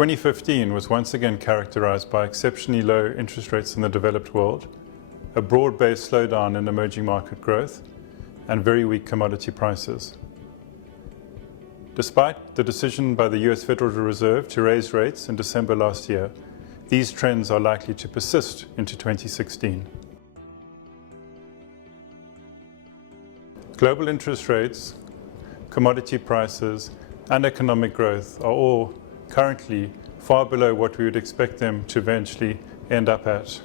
2015 was once again characterized by exceptionally low interest rates in the developed world, a broad-based slowdown in emerging market growth, and very weak commodity prices. Despite the decision by the US Federal Reserve to raise rates in December last year, these trends are likely to persist into 2016. Global interest rates, commodity prices, and economic growth are all currently far below what we would expect them to eventually end up at.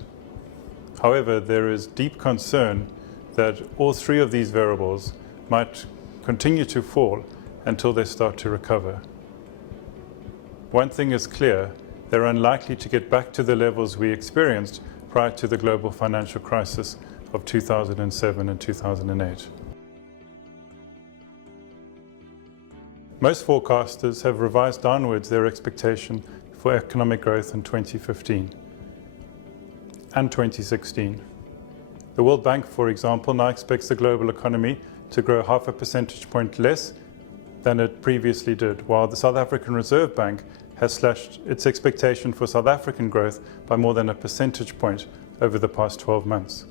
However, there is deep concern that all three of these variables might continue to fall until they start to recover. One thing is clear, they're unlikely to get back to the levels we experienced prior to the global financial crisis of 2007 and 2008. Most forecasters have revised downwards their expectation for economic growth in 2015 and 2016. The World Bank, for example, now expects the global economy to grow 0.5 percentage point less than it previously did, while the South African Reserve Bank has slashed its expectation for South African growth by more than 1 percentage point over the past 12 months.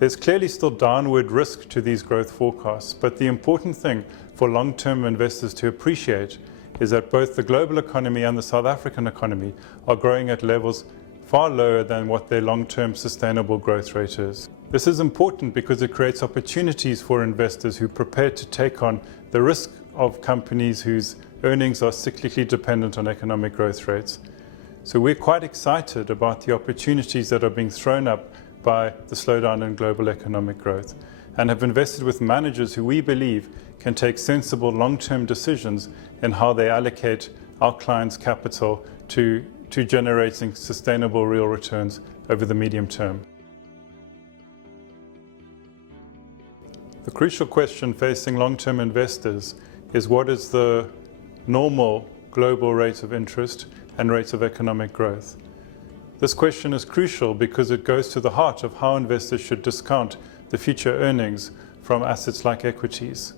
There's clearly still downward risk to these growth forecasts, but the important thing for long-term investors to appreciate is that both the global economy and the South African economy are growing at levels far lower than what their long-term sustainable growth rate is. This is important because it creates opportunities for investors who are prepared to take on the risk of companies whose earnings are cyclically dependent on economic growth rates. So we're quite excited about the opportunities that are being thrown up by the slowdown in global economic growth, and have invested with managers who we believe can take sensible long-term decisions in how they allocate our clients' capital to generating sustainable real returns over the medium term. The crucial question facing long-term investors is what is the normal global rate of interest and rates of economic growth? This question is crucial because it goes to the heart of how investors should discount the future earnings from assets like equities.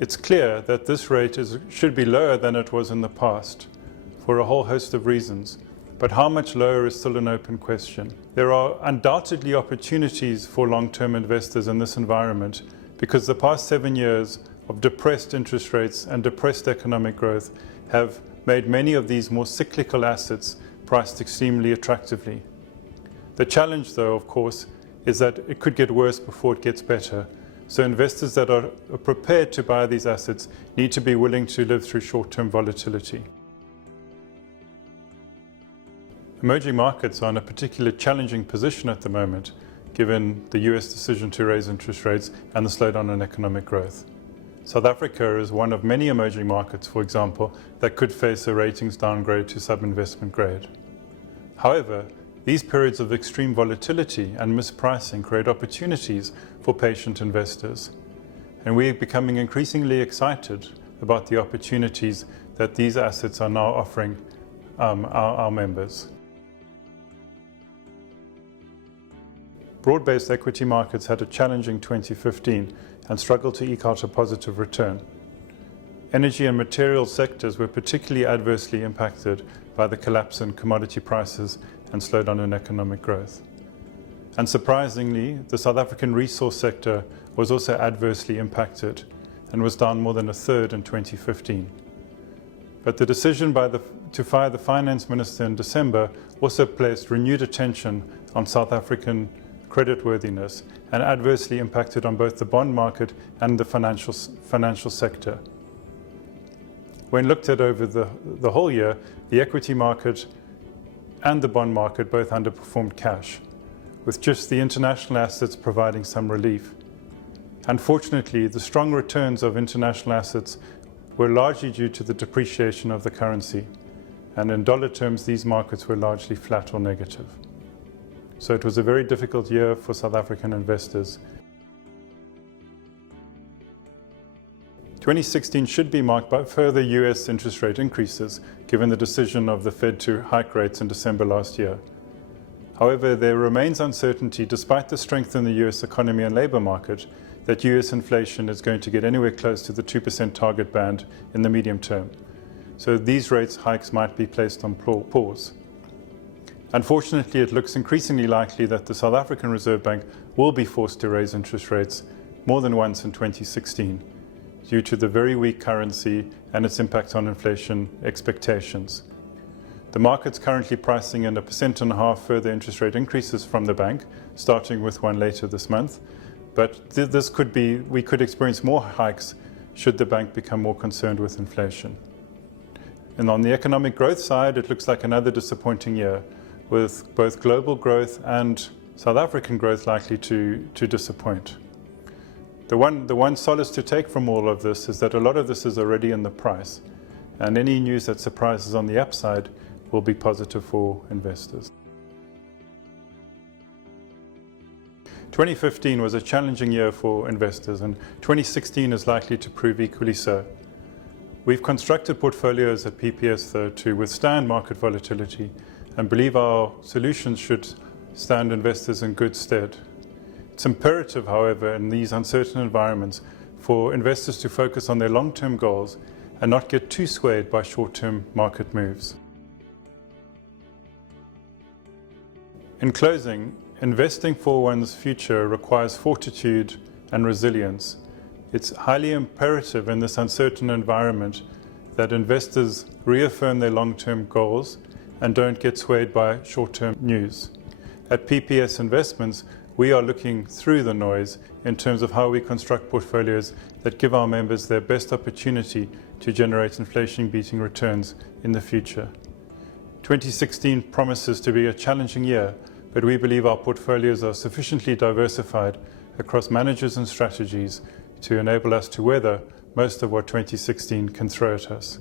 It's clear that this rate should be lower than it was in the past for a whole host of reasons, but how much lower is still an open question. There are undoubtedly opportunities for long-term investors in this environment because the past 7 years of depressed interest rates and depressed economic growth have made many of these more cyclical assets priced extremely attractively. The challenge, though, of course, is that it could get worse before it gets better. So investors that are prepared to buy these assets need to be willing to live through short-term volatility. Emerging markets are in a particularly challenging position at the moment, given the US decision to raise interest rates and the slowdown in economic growth. South Africa is one of many emerging markets, for example, that could face a ratings downgrade to sub-investment grade. However, these periods of extreme volatility and mispricing create opportunities for patient investors, and we are becoming increasingly excited about the opportunities that these assets are now offering our members. Broad-based equity markets had a challenging 2015 and struggled to eke out a positive return. Energy and materials sectors were particularly adversely impacted by the collapse in commodity prices and slowdown in economic growth. And surprisingly, the South African resource sector was also adversely impacted and was down more than 1/3 in 2015. But the decision to fire the finance minister in December also placed renewed attention on South African creditworthiness and adversely impacted on both the bond market and the financial sector. When looked at over the whole year, the equity market and the bond market both underperformed cash, with just the international assets providing some relief. Unfortunately, the strong returns of international assets were largely due to the depreciation of the currency, and in dollar terms, these markets were largely flat or negative. So it was a very difficult year for South African investors. 2016 should be marked by further US interest rate increases, given the decision of the Fed to hike rates in December last year. However, there remains uncertainty, despite the strength in the US economy and labor market, that US inflation is going to get anywhere close to the 2% target band in the medium term. so these rates hikes might be placed on pause. Unfortunately, it looks increasingly likely that the South African Reserve Bank will be forced to raise interest rates more than once in 2016 due to the very weak currency and its impact on inflation expectations. The market's currently pricing in 1.5% further interest rate increases from the bank, starting with one later this month. But we could experience more hikes should the bank become more concerned with inflation. And on the economic growth side, it looks like another disappointing year, with both global growth and South African growth likely to disappoint. The one solace to take from all of this is that a lot of this is already in the price, and any news that surprises on the upside will be positive for investors. 2015 was a challenging year for investors, and 2016 is likely to prove equally so. We've constructed portfolios at PPS, though, to withstand market volatility and believe our solutions should stand investors in good stead. It's imperative, however, in these uncertain environments for investors to focus on their long-term goals and not get too swayed by short-term market moves. In closing, investing for one's future requires fortitude and resilience. It's highly imperative in this uncertain environment that investors reaffirm their long-term goals and don't get swayed by short-term news. At PPS Investments, we are looking through the noise in terms of how we construct portfolios that give our members their best opportunity to generate inflation-beating returns in the future. 2016 promises to be a challenging year, but we believe our portfolios are sufficiently diversified across managers and strategies to enable us to weather most of what 2016 can throw at us.